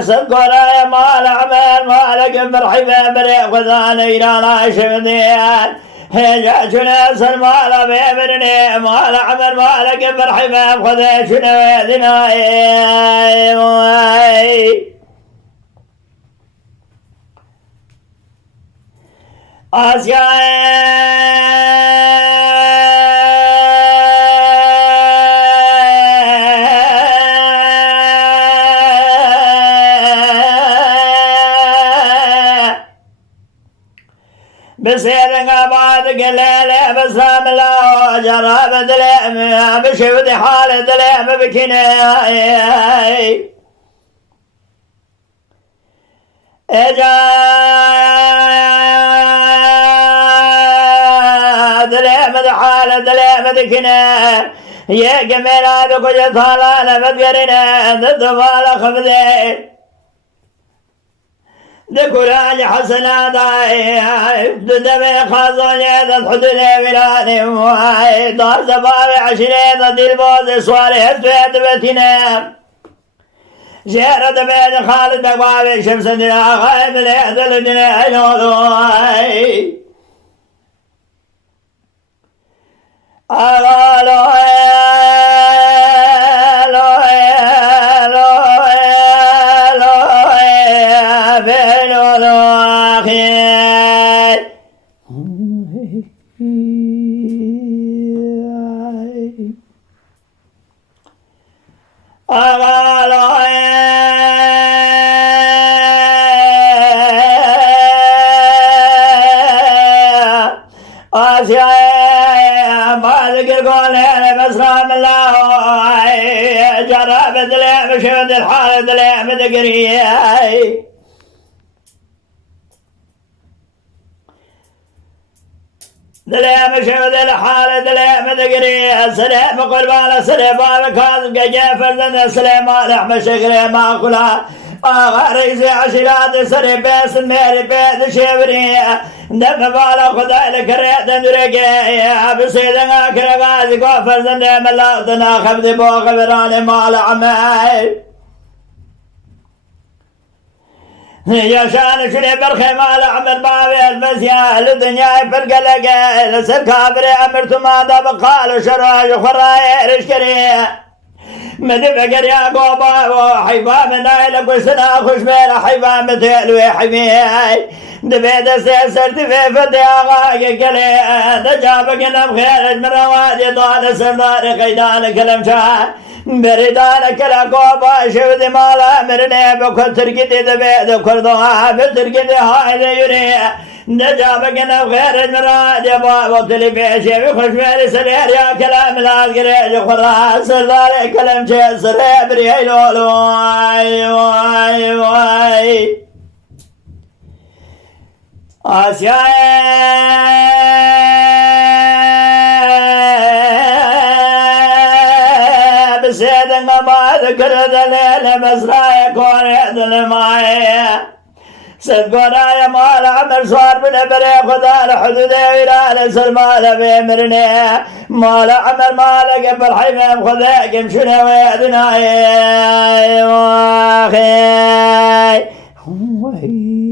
صدقنا مال عمل مالك مرحبا بريق وذان إيرانا شمدين هجاجنا سلمال بيبرني مال عمل مالك مرحبا بخذيشنا ويدنا بسيرنا بعد قليلة بسام الله جراب دليم بشود حال دليم بكناي اجا دليم حال دليم بكناي يا جميلة بكل طالة بقرنا ندفع خبزي ذكراج حسنا داي دمي خازوني تحدث بلاني مواي دار زبابي عشرين دلبوز صواري هفتويت بتنا جيرة بيت خالد بقبابي شمس دنا غايب ليهدل دنا ينوضوي أغالوي جرب دليم شود الحال دليم دقرياي دليم شود الحال دليم دقرياي سليم قربان سليم كاظم قجا فرزن سليم احمد شكري ما خلا غريزي عشرات سري بيس الميري بيت شبري دم بالا خدا لك ريت درقي بسيدنا كرغازي كوفر زندي ملاطنا خبدي بو خبراني مال عماي يا شان شري برخي مال عمل بابي المسيال الدنيا فرق لقي لسر كابري عمرت ما دبقال شراج خراي رشكري مدفقر يا قوبا وحيفا من نايلك وسنا خوش بيلا حيفا متيلوي حمياي دبيت سيسرت في فتي آغاقي كلي دجابك نم خيرج من روادي طال سردار قيدان كلم شاه بردان كلا قوبا شودي مالا مرني بكل تركتي دبيت كردوها بتركتي هاي يوري نجابك نم خيرج من روادي وقتلي بيشي بخش بيلي سرير يا كلام الاسقريج خراس سردار كلم شاه سرير بريهي لولو واي واي واي آسيا بسيدنا ما ذكر دليل مسراي كوني دلماي صدقنا يا مال عمر صار بالابري خذا الحدود ويرال سلمان بيمرني مال عمر مال قبل حمام خذا قمشنا ويدنا واخي